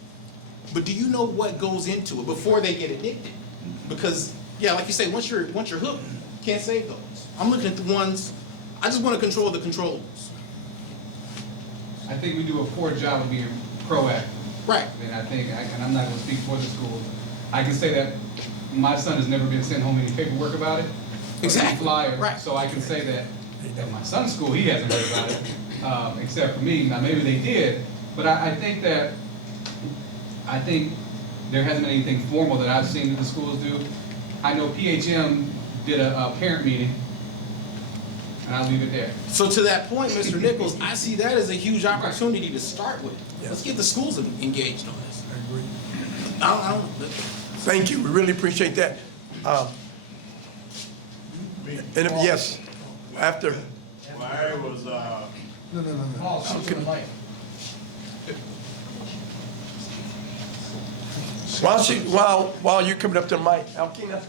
but do you know what goes into it before they get addicted? Because, yeah, like you say, once you're hooked, you can't save those. I'm looking at the ones, I just want to control the controllables. I think we do a poor job of being proactive. Right. And I think, and I'm not going to speak for the schools, I can say that my son has never been sent home any paperwork about it. Exactly. Flyer. Right. So I can say that at my son's school, he hasn't heard about it, except for me. Now, maybe they did, but I think there hasn't been anything formal that I've seen that the schools do. I know PHM did a parent meeting, and I'll leave it there. So to that point, Mr. Nichols, I see that as a huge opportunity to start with. Let's get the schools engaged on this. I agree. Thank you, we really appreciate that. Yes, after. Larry was, While you're coming up to the mic, Alkina.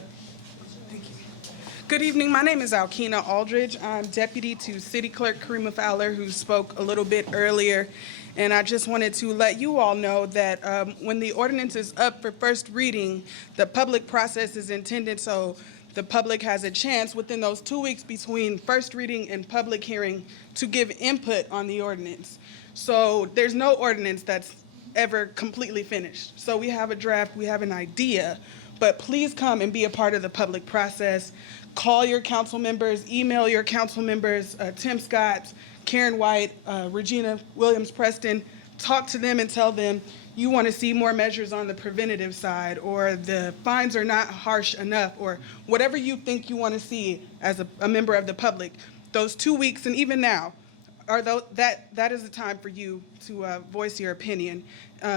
Good evening. My name is Alkina Aldridge. I'm deputy to City Clerk Karima Fowler, who spoke a little bit earlier. And I just wanted to let you all know that when the ordinance is up for first reading, the public process is intended so the public has a chance within those 2 weeks between first reading and public hearing to give input on the ordinance. So there's no ordinance that's ever completely finished. So we have a draft, we have an idea, but please come and be a part of the public process. Call your council members, email your council members, Tim Scott, Karen White, Regina Williams-Preston. Talk to them and tell them you want to see more measures on the preventative side, or the fines are not harsh enough, or whatever you think you want to see as a member of the public. Those 2 weeks, and even now, that is the time for you to voice your opinion.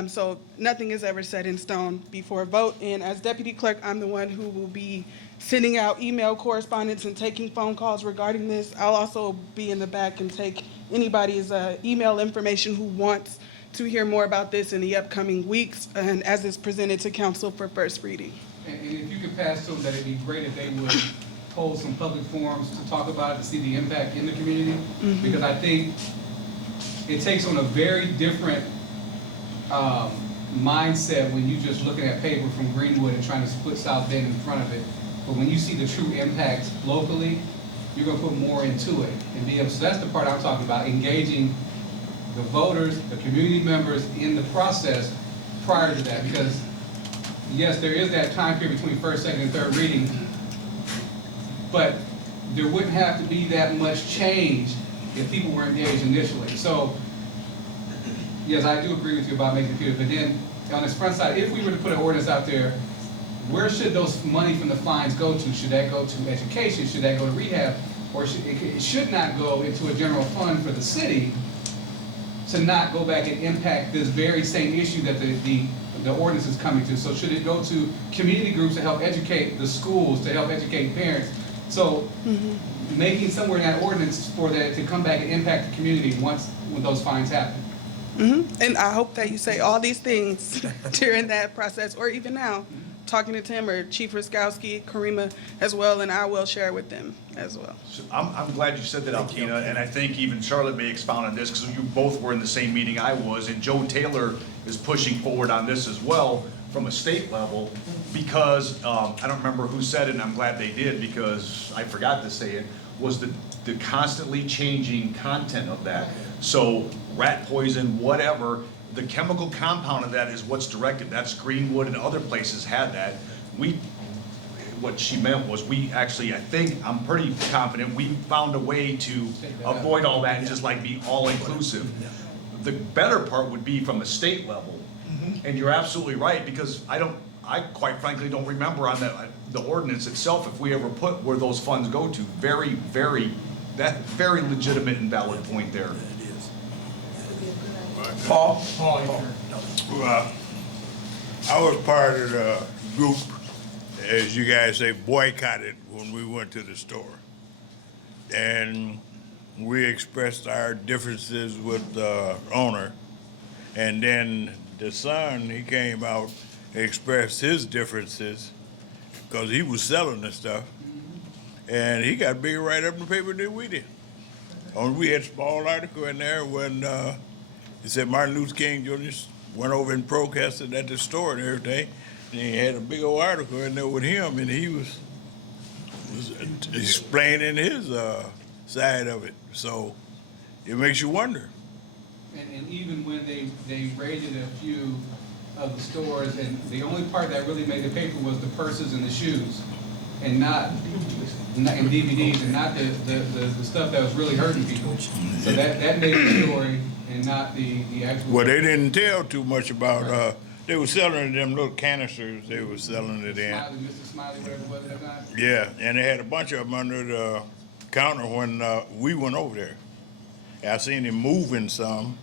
So nothing is ever set in stone before a vote. And as deputy clerk, I'm the one who will be sending out email correspondence and taking phone calls regarding this. I'll also be in the back and take anybody's email information who wants to hear more about this in the upcoming weeks, and as it's presented to council for first reading. And if you could pass to them that it'd be great if they would hold some public forums to talk about it, to see the impact in the community. Because I think it takes on a very different mindset when you just looking at paper from Greenwood and trying to put South Bend in front of it. But when you see the true impact locally, you're gonna put more into it and be able, so that's the part I'm talking about, engaging the voters, the community members in the process prior to that. Because yes, there is that time period between first, second, and third reading, but there wouldn't have to be that much change if people were engaged initially. So yes, I do agree with you about making it clear, but then on this front side, if we were to put an ordinance out there, where should those money from the fines go to? Should that go to education? Should that go to rehab? Or it should not go into a general fund for the city to not go back and impact this very same issue that the ordinance is coming to. So should it go to community groups to help educate the schools, to help educate parents? So making somewhere in that ordinance for that to come back and impact the community when those fines happen. And I hope that you say all these things during that process, or even now, talking to Tim or Chief Ruskowski, Karima as well, and I will share with them as well. So I'm glad you said that, Alkina, and I think even Charlotte may expound on this, because you both were in the same meeting I was, and Joe Taylor is pushing forward on this as well from a state level, because I don't remember who said it, and I'm glad they did, because I forgot to say it, was the constantly changing content of that. So rat poison, whatever, the chemical compound of that is what's directed. That's Greenwood and other places had that. What she meant was we actually, I think, I'm pretty confident, we found a way to avoid all that and just like be all inclusive. The better part would be from a state level. And you're absolutely right, because I quite frankly don't remember on the ordinance itself if we ever put where those funds go to. Very legitimate and valid point there. Paul? I was part of the group, as you guys say, boycotted when we went to the store. And we expressed our differences with the owner. And then the son, he came out and expressed his differences because he was selling the stuff. And he got bigger write-up in the paper than we did. And we had a small article in there when he said Martin Luther King Jr. went over and protested at the store and everything. And he had a big old article in there with him, and he was explaining his side of it. So it makes you wonder. And even when they raided a few of the stores, and the only part that really made the paper was the purses and the shoes, and and DVDs, and not the stuff that was really hurting people. So that made the story, and not the actual. Well, they didn't tell too much about. They were selling them little canisters. They were selling it in. Smiley, Mr. Smiley, whatever it was at that time. Yeah, and they had a bunch of them under the counter when we went over there. I seen him moving some,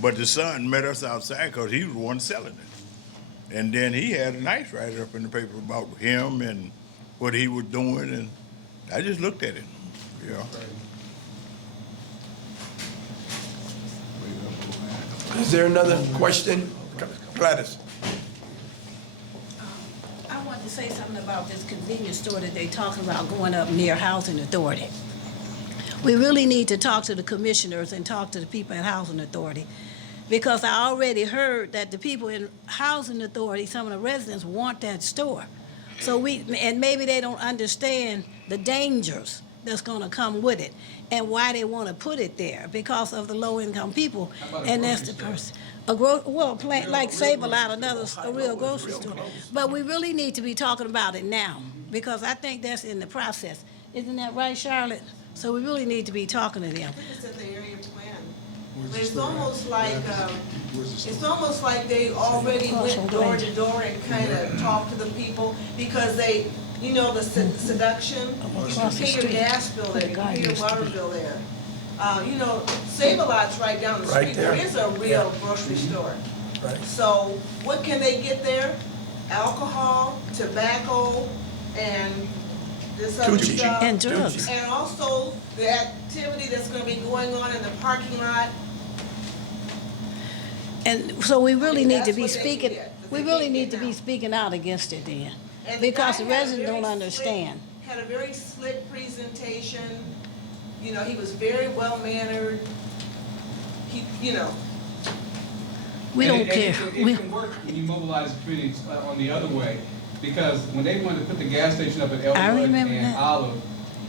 but the son met us outside because he was the one selling it. And then he had a nice write-up in the paper about him and what he was doing, and I just looked at it. Yeah. Is there another question? Gladys. I want to say something about this convenience store that they talking about going up near Housing Authority. We really need to talk to the commissioners and talk to the people at Housing Authority, because I already heard that the people in Housing Authority, some of the residents want that store. So and maybe they don't understand the dangers that's gonna come with it and why they wanna put it there, because of the low-income people. And that's the person. Like Save-A-Lot, a real grocery store. But we really need to be talking about it now, because I think that's in the process. Isn't that right, Charlotte? So we really need to be talking to them. I think it's at the area plan. But it's almost like they already went door to door and kind of talked to the people, because they, you know, the seduction, you can pay your gas bill there, you can pay your water bill there. You know, Save-A-Lot's right down the Right street. there. There is a real grocery store. Right. So what can they get there? Alcohol, tobacco, and this other Coochie. stuff. And drugs. And also the activity that's gonna be going on in the parking lot. And so we really need to be That's what they speaking, get, that we they really can't need get to be now. speaking out against it then. And Because the guy had a residents very don't slick- understand. Had a very slick presentation, you know, he was very well-mannered. He, you know, We don't care. It can work when you mobilize the community on the other way, because when they wanted to put the gas station up at Elwood remember and that. Olive,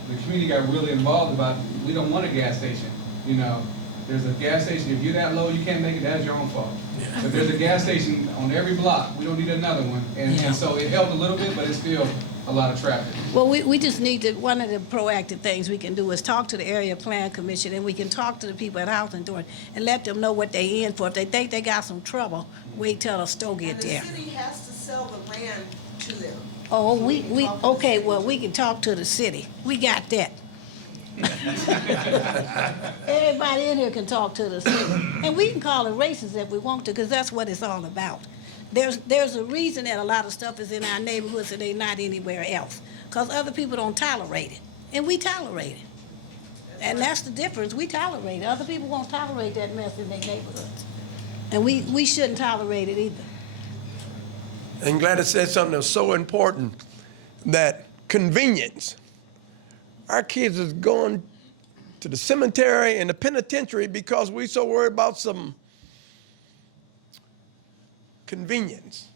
the community got really involved about, we don't want a gas station, you know? There's a gas station, if you're that low, you can't make it, that's your own fault. But there's a gas station on every block, we don't need another one. And so it helped a little bit, but it's still a lot of traffic. Well, we just need to, one of the proactive things we can do is talk to the Area Plan Commission, and we can talk to the people at Housing Authority and let them know what they in for. If they think they got some trouble, wait till the store and get the there. city has to sell the land to them. Oh, okay, well, we can talk to the city. We got that. Everybody in here can talk to the city. And we can call it racist if we want to, because that's what it's all about. There's a reason that a lot of stuff is in our neighborhoods and they not anywhere else, because other people don't tolerate it, and we tolerate it. And that's the difference, we tolerate it. Other people won't tolerate that mess in their neighborhoods. And we shouldn't tolerate it either. And Gladys said something that's so important, that convenience. Our kids is going to the cemetery and the penitentiary because we so worried about some convenience.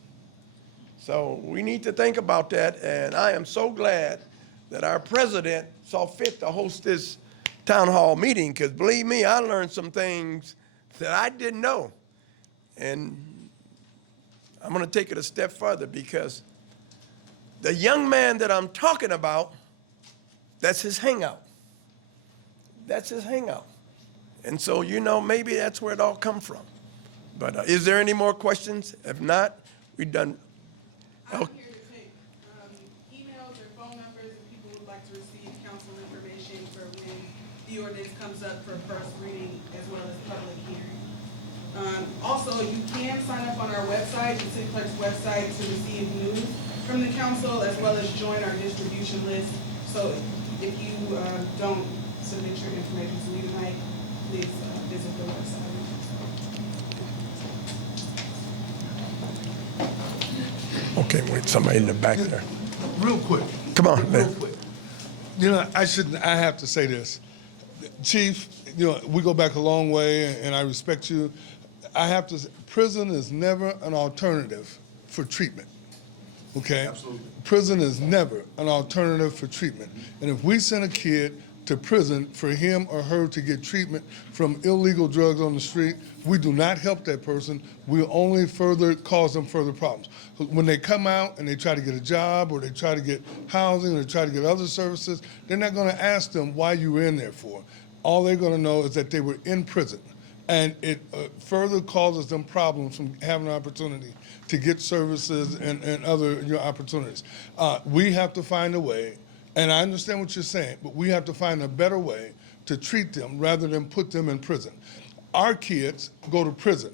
So we need to think about that, and I am so glad that our president saw fit to host this town hall meeting, because believe me, I learned some things that I didn't know. And I'm gonna take it a step further, because the young man that I'm talking about, that's his hangout. That's his hangout. And so, you know, maybe that's where it all come from. But is there any more questions? If not, we're done. I'm here to take emails or phone numbers if people would like to receive council information for when the ordinance comes up for first reading as well as public hearing. Also, you can sign up on our website, the city clerk's website, to receive news from the council as well as join our distribution list. So if you don't submit your information to me tonight, please visit the website. Okay, wait, somebody in the back there. Real quick. Come on, Real man. quick. You know, I have to say this. Chief, you know, we go back a long way and I respect you. I have to say, prison is never an alternative for treatment. Okay? Absolutely. Prison is never an alternative for treatment. And if we send a kid to prison for him or her to get treatment from illegal drugs on the street, we do not help that person. We only further cause them further problems. When they come out and they try to get a job or they try to get housing or they try to get other services, they're not going to ask them why you were in there for. All they're going to know is that they were in prison. And it further causes them problems from having an opportunity to get services and other opportunities. We have to find a way, and I understand what you're saying, but we have to find a better way to treat them rather than put them in prison. Our kids go to prison.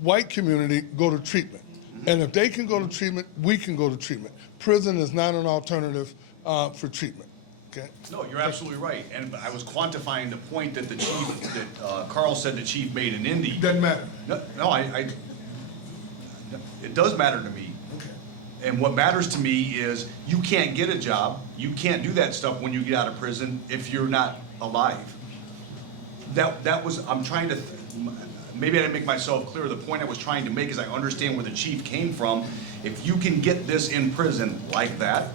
White community go to treatment. And if they can go to treatment, we can go to treatment. Prison is not an alternative for treatment. Okay? No, you're absolutely right. And I was quantifying the point that the chief, that Carl said the chief made in Indy. Doesn't matter. No, it does matter to me. And what matters to me is you can't get a job, you can't do that stuff when you get out of prison if you're not alive. That was, I'm trying to, maybe I didn't make myself clear. The point I was trying to make is I understand where the chief came from. If you can get this in prison like that,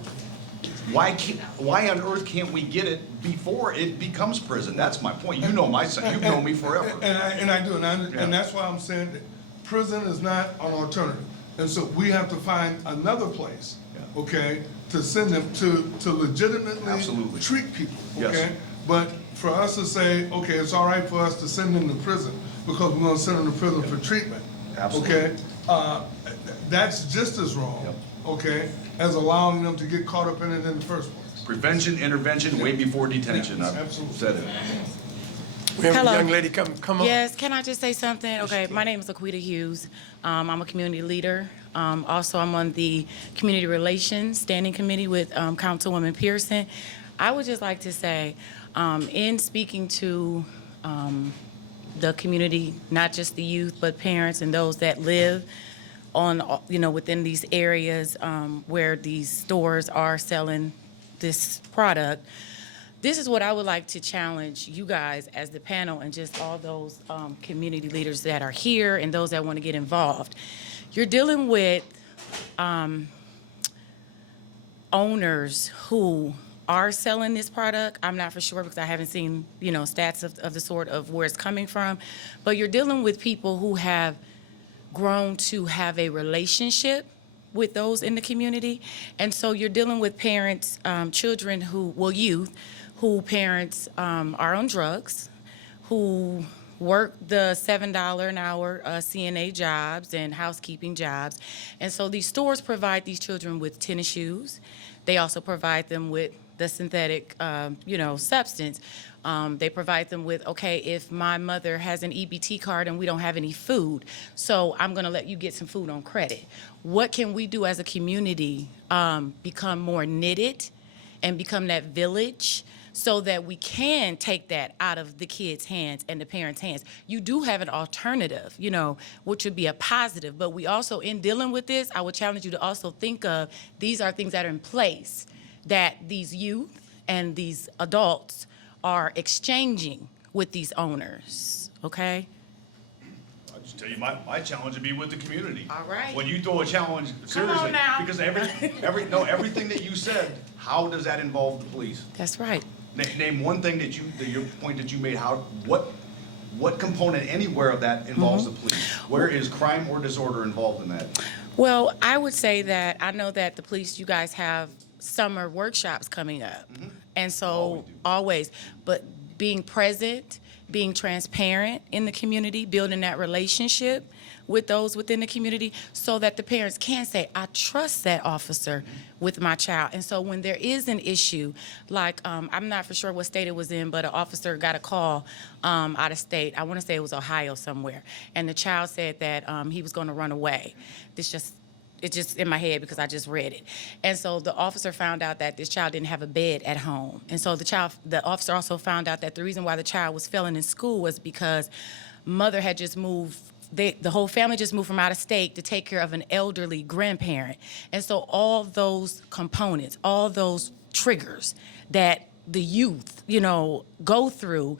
why on earth can't we get it before it becomes prison? That's my point. You know my son, you've known me forever. And I do, and that's why I'm saying that prison is not an alternative. And so we have to find another place, okay, to send them to legitimately Absolutely. treat people, Yes. okay? But for us to say, okay, it's all right for us to send them to prison because we're gonna send them to prison for treatment. Absolutely. Okay? That's just as wrong, okay, as allowing them to get caught up in it in the first place. Prevention, intervention, way before detention. I've Absolutely. said it. We have Hello. a young lady come on. Yes, can I just say something? Okay, my name is Laquita Hughes. I'm a community leader. Also, I'm on the Community Relations Standing Committee with Councilwoman Pearson. I would just like to say, in speaking to the community, not just the youth, but parents and those that live on, within these areas where these stores are selling this product, this is what I would like to challenge you guys as the panel and just all those community leaders that are here and those that want to get involved. You're dealing with owners who are selling this product. I'm not for sure because I haven't seen, stats of the sort of where it's coming from. But you're dealing with people who have grown to have a relationship with those in the community. And so you're dealing with parents, children youth, who parents are on drugs, who work the $7 an hour CNA jobs and housekeeping jobs. And so these stores provide these children with tennis shoes. They also provide them with the synthetic, substance. They provide them with, okay, if my mother has an EBT card and we don't have any food, so I'm gonna let you get some food on credit. What can we do as a community become more knitted and become that village so that we can take that out of the kids' hands and the parents' hands? You do have an alternative, which would be a positive, but we also, in dealing with this, I would challenge you to also think of, these are things that are in place that these youth and these adults are exchanging with these owners, okay? I'll just tell you, my challenge would be with the community. All right. When you throw a challenge, seriously, now. because everything that you said, how does that involve the police? That's right. Name one thing your point that you made, what component anywhere of that involves the police? Where is crime or disorder involved in that? Well, I would say that I know that the police, you guys have summer workshops coming up. And so always, but being present, being transparent in the community, building that relationship with those within the community so that the parents can say, I trust that officer with my child. And so when there is an issue, like I'm not for sure what state it was in, but an officer got a call out of state. I want to say it was Ohio somewhere. And the child said that he was going to run away. It's just in my head because I just read it. And so the officer found out that this child didn't have a bed at home. And so the officer also found out that the reason why the child was failing in school was because mother had just moved, the whole family just moved from out of state to take care of an elderly grandparent. And so all those components, all those triggers that the youth, go through,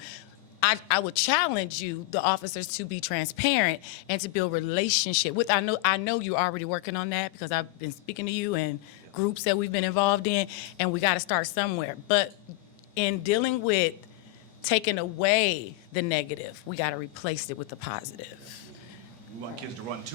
I would challenge you, the officers, to be transparent and to build relationship with. I know you're already working on that because I've been speaking to you and groups that we've been involved in, and we got to start somewhere. But in dealing with taking away the negative, we got to replace it with the positive. We want kids to run too.